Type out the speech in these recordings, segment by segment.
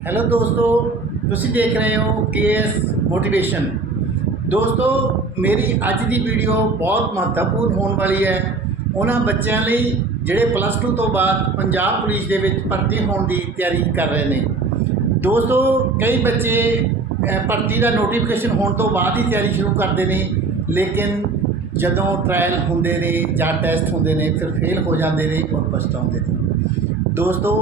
Hello ਦੋਸਤੋ ਤੁਸੀਂ ਦੇਖ ਰਹੇ ਹੋ ਕੇਐਸ ਮੋਟੀਵੇਸ਼ਨ ਦੋਸਤੋ ਮੇਰੀ ਅੱਜ ਦੀ ਵੀਡੀਓ ਬਹੁਤ ਮਹੱਤਵਪੂਰਨ ਹੋਣ ਵਾਲੀ ਹੈ ਉਹਨਾਂ ਬੱਚਿਆਂ ਲਈ ਜਿਹੜੇ ਪਲੱਸ 2 ਤੋਂ ਬਾਅਦ ਪੰਜਾਬ ਪੁਲਿਸ ਦੇ ਵਿੱਚ ਭਰਤੀ ਹੋਣ ਦੀ ਤਿਆਰੀ ਕਰ ਰਹੇ ਨੇ ਦੋਸਤੋ ਕਈ ਬੱਚੇ ਭਰਤੀ ਦਾ ਨੋਟੀਫਿਕੇਸ਼ਨ ਹੋਣ ਤੋਂ ਬਾਅਦ ਹੀ ਤਿਆਰੀ ਸ਼ੁਰੂ ਕਰਦੇ ਨੇ ਲੇਕਿਨ ਜਦੋਂ ਟ੍ਰਾਇਲ ਹੁੰਦੇ ਨੇ ਜਾਂ ਟੈਸਟ ਹੁੰਦੇ ਨੇ ਫਿਰ ਫੇਲ ਹੋ ਜਾਂਦੇ ਨੇ ਔਰ ਪਛਤਾਉਂਦੇ ਨੇ ਦੋਸਤੋ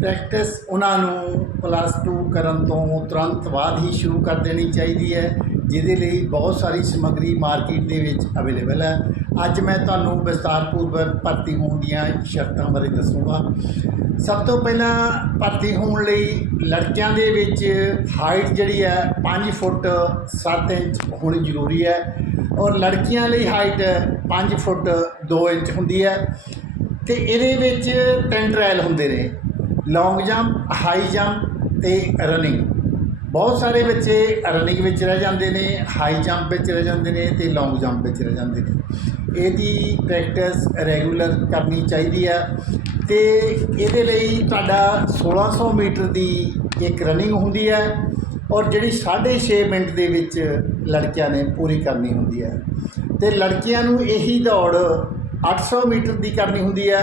ਪ੍ਰੈਕਟਿਸ ਉਹਨਾਂ ਨੂੰ ਪਲੱਸ 2 ਕਰਨ ਤੋਂ ਤੁਰੰਤ ਬਾਅਦ ਹੀ ਸ਼ੁਰੂ ਕਰ ਦੇਣੀ ਚਾਹੀਦੀ ਹੈ, ਜਿਹਦੇ ਲਈ ਬਹੁਤ ਸਾਰੀ ਸਮੱਗਰੀ ਮਾਰਕੀਟ ਦੇ ਵਿੱਚ ਅਵੇਲੇਬਲ ਹੈ। ਅੱਜ ਮੈਂ ਤੁਹਾਨੂੰ ਵਿਸਤਾਰਪੂਰਵਕ ਭਰਤੀ ਹੋਣ ਦੀਆਂ ਸ਼ਰਤਾਂ ਬਾਰੇ ਦੱਸੂਗਾ। ਸਭ ਤੋਂ ਪਹਿਲਾਂ ਭਰਤੀ ਹੋਣ ਲਈ ਲੜਕਿਆਂ ਦੇ ਵਿੱਚ ਹਾਈਟ ਜਿਹੜੀ ਹੈ 5 ਫੁੱਟ 7 ਇੰਚ ਹੋਣੀ ਜ਼ਰੂਰੀ ਹੈ ਔਰ ਲੜਕੀਆਂ ਲਈ ਹਾਈਟ 5 ਫੁੱਟ 2 ਇੰਚ ਹੁੰਦੀ ਹੈ। ਤੇ ਇਹਦੇ ਵਿੱਚ ਤਿੰਨ ਟ੍ਰਾਇਲ ਹੁੰਦੇ ਨੇ। ਲੌਂਗ ਜੰਪ ਹਾਈ ਜੰਪ ਤੇ ਰਨਿੰਗ ਬਹੁਤ ਸਾਰੇ ਬੱਚੇ ਰਨਿੰਗ ਵਿੱਚ ਰਹਿ ਜਾਂਦੇ ਨੇ ਹਾਈ ਜੰਪ ਵਿੱਚ ਰਹਿ ਜਾਂਦੇ ਨੇ ਤੇ ਲੌਂਗ ਜੰਪ ਵਿੱਚ ਰਹਿ ਜਾਂਦੇ ਨੇ। ਇਹਦੀ ਪ੍ਰੈਕਟਿਸ ਰੈਗੂਲਰ ਕਰਨੀ ਚਾਹੀਦੀ ਹੈ ਤੇ ਇਹਦੇ ਲਈ ਤੁਹਾਡਾ 1600 ਮੀਟਰ ਦੀ ਇੱਕ ਰਨਿੰਗ ਹੁੰਦੀ ਹੈ ਔਰ ਜਿਹੜੀ 6.5 ਮਿੰਟ ਦੇ ਵਿੱਚ ਲੜਕਿਆਂ ਨੇ ਪੂਰੀ ਕਰਨੀ ਹੁੰਦੀ ਹੈ ਤੇ ਲੜਕੀਆਂ ਨੂੰ ਇਹੀ ਦੌੜ 800 ਮੀਟਰ ਦੀ ਕਰਨੀ ਹੁੰਦੀ ਹੈ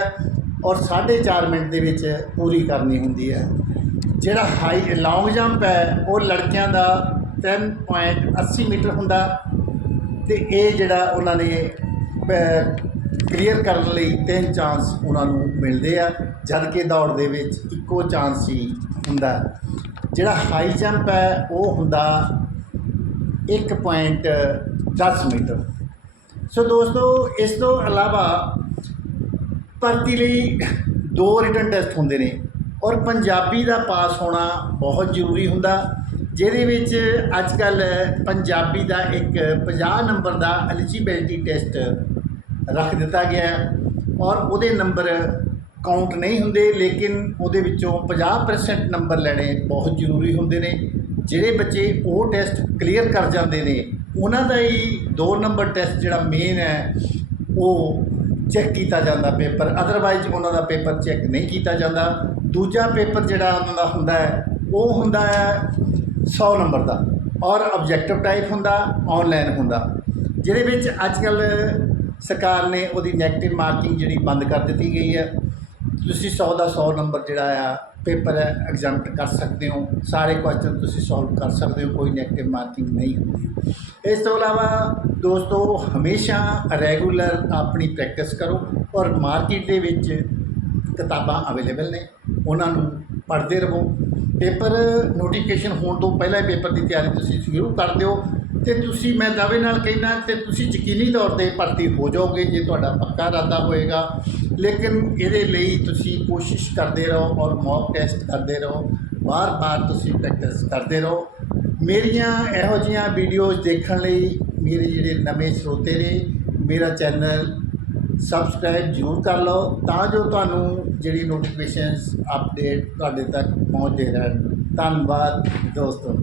ਔਰ 4.5 ਮਿੰਟ ਦੇ ਵਿੱਚ ਪੂਰੀ ਕਰਨੀ ਹੁੰਦੀ ਹੈ। ਜਿਹੜਾ ਹਾਈ ਲੌਂਗ ਜੰਪ ਹੈ, ਉਹ ਲੜਕਿਆਂ ਦਾ 10.80 ਮੀਟਰ ਹੁੰਦਾ ਤੇ ਇਹ ਜਿਹੜਾ ਉਹਨਾਂ ਨੇ ਕਲੀਅਰ ਕਰਨ ਲਈ ਤਿੰਨ ਚਾਂਸ ਉਹਨਾਂ ਨੂੰ ਮਿਲਦੇ ਆ, ਜਦ ਕਿ ਦੌੜ ਦੇ ਵਿੱਚ ਇੱਕੋ ਚਾਂਸ ਹੀ ਹੁੰਦਾ। ਜਿਹੜਾ ਹਾਈ ਜੰਪ ਹੈ, ਉਹ ਹੁੰਦਾ 1.10 ਮੀਟਰ। ਸੋ ਦੋਸਤੋ, ਇਸ ਤੋਂ ਇਲਾਵਾ ਭਰਤੀ ਲਈ ਦੋ ਰਿਟਨ ਟੈਸਟ ਹੁੰਦੇ ਨੇ ਔਰ ਪੰਜਾਬੀ ਦਾ ਪਾਸ ਹੋਣਾ ਬਹੁਤ ਜ਼ਰੂਰੀ ਹੁੰਦਾ, ਜਿਹਦੇ ਵਿੱਚ ਅੱਜ ਕੱਲ ਪੰਜਾਬੀ ਦਾ ਇੱਕ 50 ਨੰਬਰ ਦਾ ਐਲੀਜੀਬਿਲਟੀ ਟੈਸਟ ਰੱਖ ਦਿੱਤਾ ਗਿਆ ਔਰ ਉਹਦੇ ਨੰਬਰ ਕਾਊਂਟ ਨਹੀਂ ਹੁੰਦੇ, ਲੇਕਿਨ ਉਹਦੇ ਵਿੱਚੋਂ 50% ਨੰਬਰ ਲੈਣੇ ਬਹੁਤ ਜ਼ਰੂਰੀ ਹੁੰਦੇ ਨੇ। ਜਿਹੜੇ ਬੱਚੇ ਉਹ ਟੈਸਟ ਕਲੀਅਰ ਕਰ ਜਾਂਦੇ ਨੇ, ਉਹਨਾਂ ਦਾ ਹੀ ਦੋ ਨੰਬਰ ਟੈਸਟ ਜਿਹੜਾ ਮੇਨ ਹੈ, ਉਹ ਚੈੱਕ ਕੀਤਾ ਜਾਂਦਾ ਪੇਪਰ ਅਦਰਵਾਈਜ਼ ਉਹਨਾਂ ਦਾ ਪੇਪਰ ਚੈੱਕ ਨਹੀਂ ਕੀਤਾ ਜਾਂਦਾ। ਦੂਜਾ ਪੇਪਰ ਜਿਹੜਾ ਉਹਨਾਂ ਦਾ ਹੁੰਦਾ ਹੈ, ਉਹ ਹੁੰਦਾ ਹੈ 100 ਨੰਬਰ ਦਾ, ਔਰ ਆਬਜੈਕਟਿਵ ਟਾਈਪ ਹੁੰਦਾ ਆਨਲਾਈਨ ਹੁੰਦਾ। ਜਿਹਦੇ ਵਿੱਚ ਅੱਜ ਕੱਲ ਸਰਕਾਰ ਨੇ ਉਹਦੀ ਨੈਗੇਟਿਵ ਮਾਰਕਿੰਗ ਜਿਹੜੀ ਬੰਦ ਕਰ ਦਿੱਤੀ ਗਈ ਹੈ। ਤੁਸੀਂ 100 ਦਾ 100 ਨੰਬਰ ਜਿਹੜਾ ਆ, ਪੇਪਰ ਐਗਜ਼ਾਮਟ ਕਰ ਸਕਦੇ ਹੋ। ਸਾਰੇ ਕੁਐਸਚਨ ਤੁਸੀਂ ਸੋਲਵ ਕਰ ਸਕਦੇ ਹੋ, ਕੋਈ ਨੈਗੇਟਿਵ ਮਾਰਕਿੰਗ ਨਹੀਂ ਹੁੰਦੀ। ਇਸ ਤੋਂ ਇਲਾਵਾ ਦੋਸਤੋ, ਹਮੇਸ਼ਾ ਰੈਗੂਲਰ ਆਪਣੀ ਪ੍ਰੈਕਟਿਸ ਕਰੋ ਔਰ ਮਾਰਕੀਟ ਦੇ ਵਿੱਚ ਕਿਤਾਬਾਂ ਅਵੇਲੇਬਲ ਨੇ, ਉਹਨਾਂ ਨੂੰ ਪੜ੍ਹਦੇ ਰਹੋ। ਪੇਪਰ ਨੋਟੀਫਿਕੇਸ਼ਨ ਹੋਣ ਤੋਂ ਪਹਿਲਾਂ ਹੀ ਪੇਪਰ ਦੀ ਤਿਆਰੀ ਤੁਸੀਂ ਸ਼ੁਰੂ ਕਰ ਦਿਓ। ਤੇ ਤੁਸੀਂ ਮੈਂ ਦਾਅਵੇ ਨਾਲ ਕਹਿਣਾ ਤੇ ਤੁਸੀਂ ਯਕੀਨੀ ਤੌਰ ਤੇ ਭਰਤੀ ਹੋ ਜਾਓਗੇ ਜੇ ਤੁਹਾਡਾ ਪੱਕਾ ਇਰਾਦਾ ਹੋਏਗਾ। ਲੇਕਿਨ ਇਹਦੇ ਲਈ ਤੁਸੀਂ ਕੋਸ਼ਿਸ਼ ਕਰਦੇ ਰਹੋ ਔਰ ਮੌਕ ਟੈਸਟ ਕਰਦੇ ਰਹੋ। ਬਾਰ-ਬਾਰ ਤੁਸੀਂ ਪ੍ਰੈਕਟਿਸ ਕਰਦੇ ਰਹੋ। ਮੇਰੀਆਂ ਇਹੋ ਜਿਹੀਆਂ ਵੀਡੀਓਜ਼ ਦੇਖਣ ਲਈ ਮੇਰੇ ਜਿਹੜੇ ਨਵੇਂ ਸਰੋਤੇ ਨੇ, ਮੇਰਾ ਚੈਨਲ ਸਬਸਕ੍ਰਾਈਬ ਜ਼ਰੂਰ ਕਰ ਲਓ ਤਾਂ ਜੋ ਤੁਹਾਨੂੰ ਜਿਹੜੀ ਨੋਟੀਫਿਕੇਸ਼ਨਸ ਅਪਡੇਟ ਤੁਹਾਡੇ ਤੱਕ ਪਹੁੰਚਦੇ ਰਹਿਣ। ਧੰਨਵਾਦ ਦੋਸਤੋ।